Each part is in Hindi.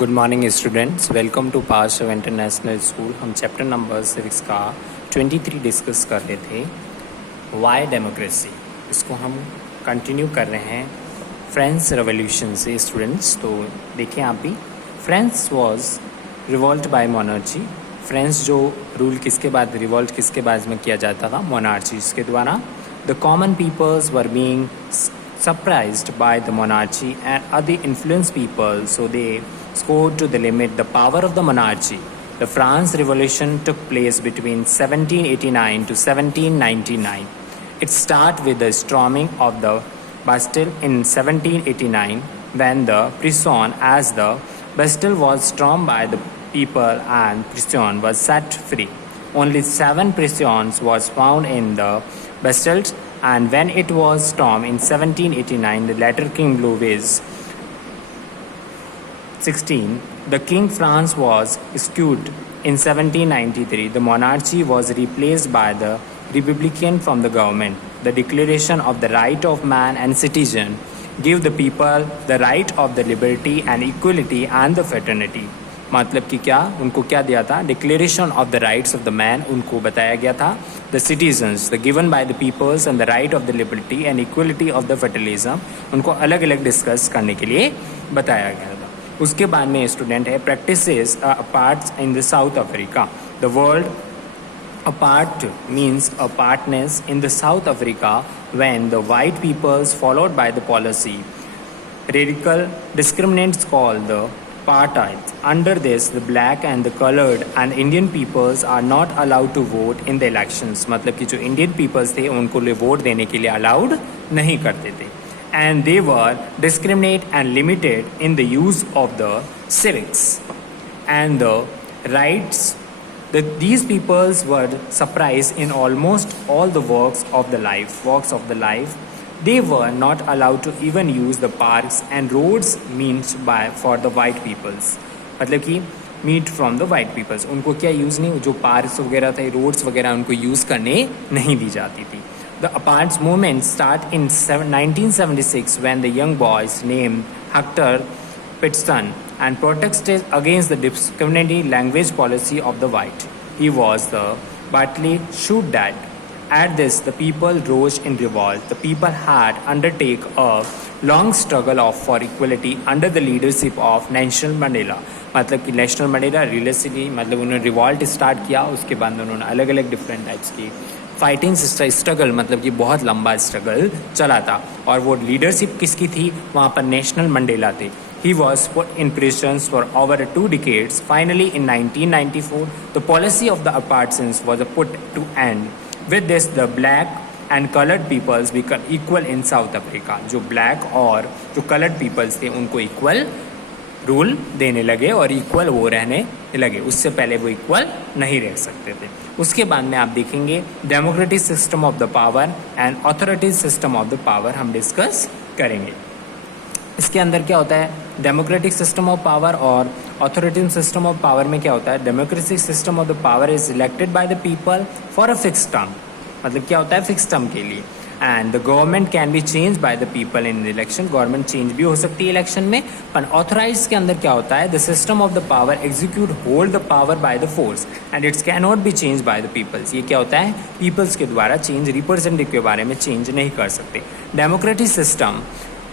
Good morning students, welcome to Parshva international school. हम चैप्टर नंबर 6 का 23 डिस्कस कर रहे थे, वाई डेमोक्रेसी। इसको हम कंटिन्यू कर रहे हैं फ्रेंच रेवोल्यूशन से स्टूडेंट्स। तो देखें आप भी, French was revolt by monarchy. French जो रूल किसके बाद, रिवॉल्ट किसके बाद में किया जाता था? मोनार्ची के द्वारा। The common peoples were being surprised by the monarchy and other influenced people, so they scored to the limit the power of the monarchy. The France Revolution took place between 1789 to 1799. It started with the storming of the Bastille in 1789 when the prison as the Bastille was stormed by the people and prison was set free. Only 7 prisons was found in the Bastille, and when it was stormed in 1789, the latter King Louis XVI, the King France was eschewed in 1793. The monarchy was replaced by the Republican from the government. The Declaration of the Right of Man and Citizen gave the people the right of the liberty and equality and the fraternity. मतलब कि क्या उनको क्या दिया था? Declaration of the rights of the man उनको बताया गया था। The citizens, the given by the peoples and the right of the liberty and equality of the federalism, उनको अलग अलग डिस्कस करने के लिए बताया गया था। उसके बाद में स्टूडेंट है practices parts in the south Africa. The world apart means apartness in the South Africa when the white peoples followed by the policy radical discriminates called the apartheid. Under this, the black and the colored and Indian peoples are not allowed to vote in the elections. मतलब कि जो Indian peoples थे उनको वोट देने के लिए allowed नहीं करते थे, and they were discriminated and limited in the use of the civics and the rights. These peoples were suppressed in almost all the walks of the life. They were not allowed to even use the parks and roads meant for the white peoples. मतलब कि meet from the white peoples, उनको क्या यूज़ नहीं, जो पार्क्स वगैरह थे, रोड्स वगैरह उनको यूज़ करने नहीं दी जाती थी. The apartheid movement start in 1976 when the young boys named Hector Pitson and protested against the discriminatory language policy of the white. He was the badly shot dead. At this, the people rose in revolt. The people had undertaken a long struggle for equality under the leadership of Nelson Mandela. मतलब कि नेल्सन मंडेला रियलिस्टली मतलब उन्होंने रिवॉल्ट स्टार्ट किया, उसके बाद उन्होंने अलग अलग डिफरेंट टाइप्स की फाइटिंग स्ट्रगल, मतलब कि बहुत लंबा स्ट्रगल चला था। और वो लीडरशिप किसकी थी? वहाँ पर नेल्सन मंडेला थे। He was put in prisons for over 2 decades. Finally, in 1994, the policy of the apartheid was put to end. With this, the black and colored peoples become equal in South Africa. जो black और जो colored peoples थे उनको equal रूल देने लगे और इक्वल वो रहने लगे। उससे पहले वो इक्वल नहीं रह सकते थे। उसके बाद में आप देखेंगे democratic system of the power and authority system of the power हम डिस्कस करेंगे। इसके अंदर क्या होता है? डेमोक्रेटिक सिस्टम ऑफ पावर और ऑथोरिटी सिस्टम ऑफ पावर में क्या होता है? Democratic system of the power is elected by the people for a fix term. मतलब क्या होता है? फिक्स टर्म के लिए। And the government can be change by the people in election. Government change भी हो सकती है इलेक्शन में। पर ऑथोराइज के अंदर क्या होता है? The system of the power execute hold the power by the force and its can not be change by the peoples. ये क्या होता है? पीपल्स के द्वारा चेंज, रिप्रेजेंटेटिव के बारे में चेंज नहीं कर सकते। Democratic system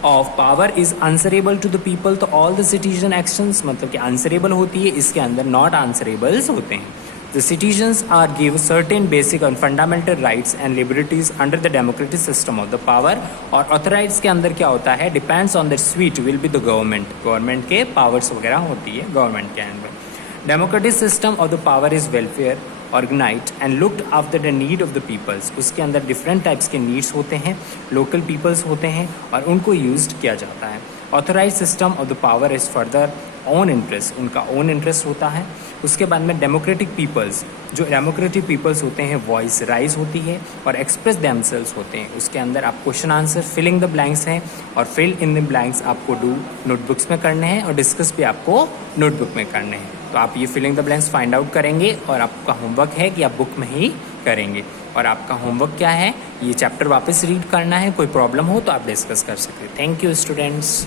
of power is answerable to the people. So all the citizen actions मतलब कि आंसरेबल होती है, इसके अंदर नॉट आंसरेबल्स होते हैं। The citizens are give certain basic and fundamental rights and liberties under the democratic system of the power. और ऑथराइज के अंदर क्या होता है? Depends on the sweet will be the government. Government के पावर्स वगैरह होती है गवर्नमेंट के अंदर। Democratic system of the power is welfare organised and looked after the need of the peoples. उसके अंदर डिफरेंट टाइप्स के नीड्स होते हैं, लोकल पीपल्स होते हैं और उनको यूज किया जाता है। Authorise system of the power is further own interest, उनका ओन इंटरेस्ट होता है। उसके बाद में डेमोक्रेटिक पीपल्स, जो डेमोक्रेटिक पीपल्स होते हैं वॉइस राइज होती है और एक्सप्रेस देमसेल्व्स होते हैं। उसके अंदर आप question answer filling the blanks हैं और फिल इन द ब्लैंक्स आपको डू नोटबुक्स में करने हैं और डिस्कस भी आपको नोटबुक में करने हैं। तो आप ये filling the blanks find out करेंगे और आपका होमवर्क है कि आप बुक में ही करेंगे। और आपका होमवर्क क्या है? ये चैप्टर वापस रीड करना है। कोई प्रॉब्लम हो तो आप डिस्कस कर सकते हैं। Thank you students.